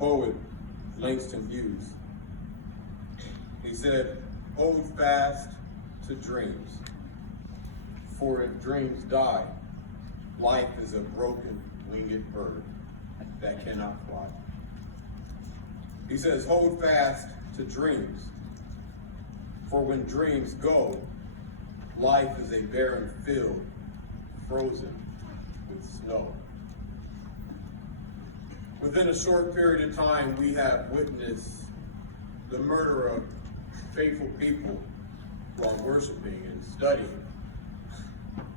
poet Langston Hughes. He said, "Hold fast to dreams, for if dreams die, life is a broken winged bird that cannot fly." He says, hold fast to dreams, for when dreams go, life is a barren field, frozen with snow. Within a short period of time, we have witnessed the murder of faithful people while worshiping and studying.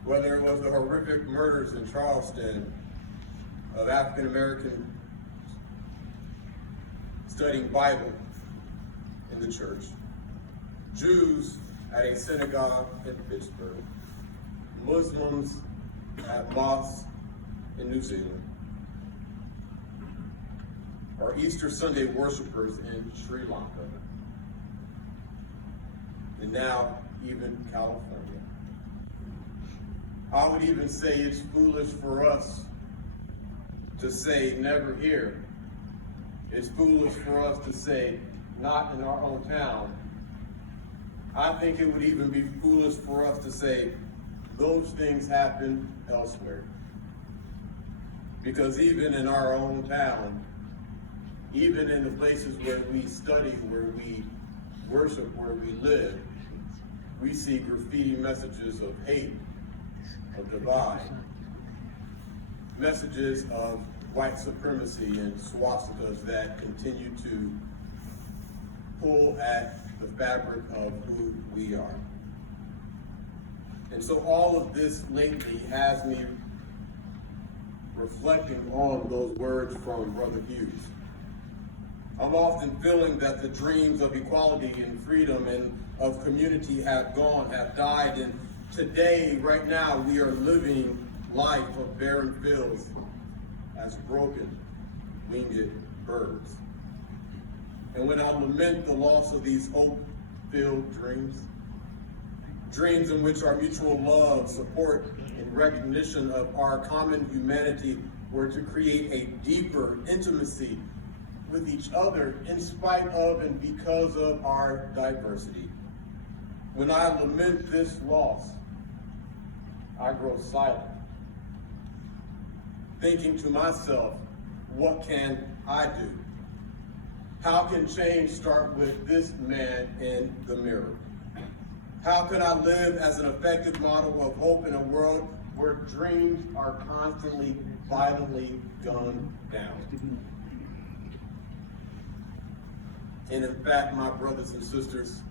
Whether it was the horrific murders in Charleston of African American studying Bible in the church, Jews at a synagogue in Pittsburgh, Muslims at mosques in New Zealand, or Easter Sunday worshipers in Sri Lanka, and now even California. I would even say it's foolish for us to say never here. It's foolish for us to say not in our own town. I think it would even be foolish for us to say those things happen elsewhere. Because even in our own town, even in the places where we study, where we worship, where we live, we see graffiti messages of hate, of divide, messages of white supremacy and swastikas that continue to pull at the fabric of who we are. And so all of this lately has me reflecting on those words from Brother Hughes. I'm often feeling that the dreams of equality and freedom and of community have died, and today, right now, we are living life of barren fields as broken, winged birds. And when I lament the loss of these hope-filled dreams, dreams in which our mutual love, support, and recognition of our common humanity were to create a deeper intimacy with each other in spite of and because of our diversity. When I lament this loss, I grow silent, thinking to myself, what can I do? How can change start with this man in the mirror? How can I live as an effective model of hope in a world where dreams are constantly, violently gunned down? And in fact, my brothers and sisters,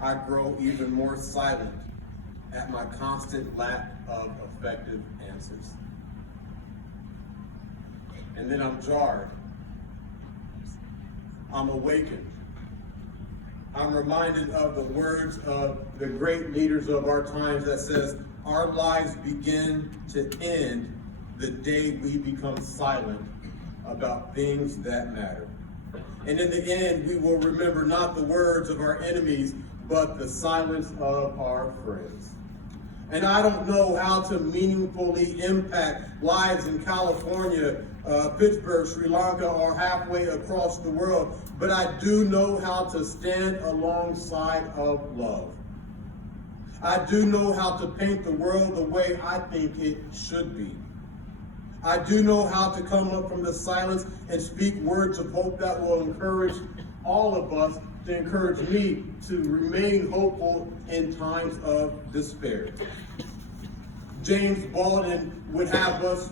I grow even more silent at my constant lack of effective answers. And then I'm jarred. I'm awakened. I'm reminded of the words of the great leaders of our times that says, our lives begin to end the day we become silent about things that matter. And in the end, we will remember not the words of our enemies, but the silence of our friends. And I don't know how to meaningfully impact lives in California, Pittsburgh, Sri Lanka, or halfway across the world, but I do know how to stand alongside of love. I do know how to paint the world the way I think it should be. I do know how to come up from the silence and speak words of hope that will encourage all of us, to encourage me to remain hopeful in times of despair. James Baldwin would have us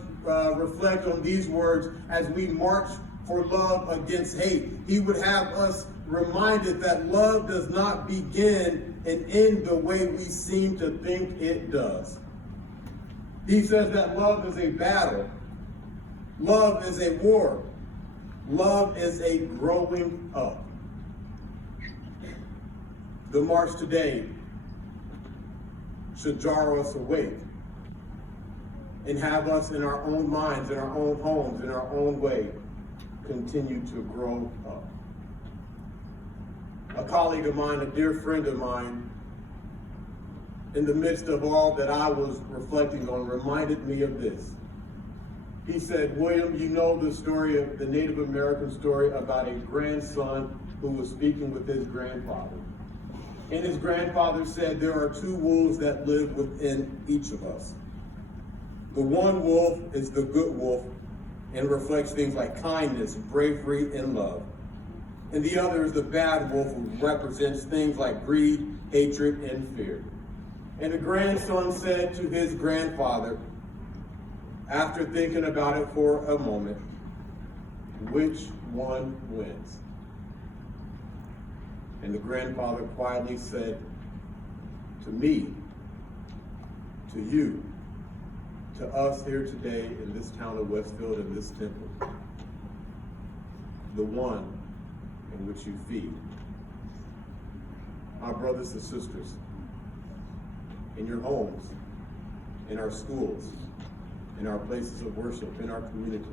reflect on these words as we march for love against hate. He would have us reminded that love does not begin and end the way we seem to think it does. He says that love is a battle. Love is a war. Love is a growing up. The march today should jar us awake and have us in our own minds, in our own homes, in our own way, continue to grow up. A colleague of mine, a dear friend of mine, in the midst of all that I was reflecting on, reminded me of this. He said, William, you know the story of the Native American story about a grandson who was speaking with his grandfather. And his grandfather said, there are two wolves that live within each of us. The one wolf is the good wolf and reflects things like kindness, bravery, and love. And the other is the bad wolf, who represents things like greed, hatred, and fear. And the grandson said to his grandfather, after thinking about it for a moment, which one wins? And the grandfather quietly said, to me, to you, to us here today in this town of Westfield, in this temple, the one in which you feed. Our brothers and sisters, in your homes, in our schools, in our places of worship, in our community,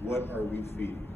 what are we feeding?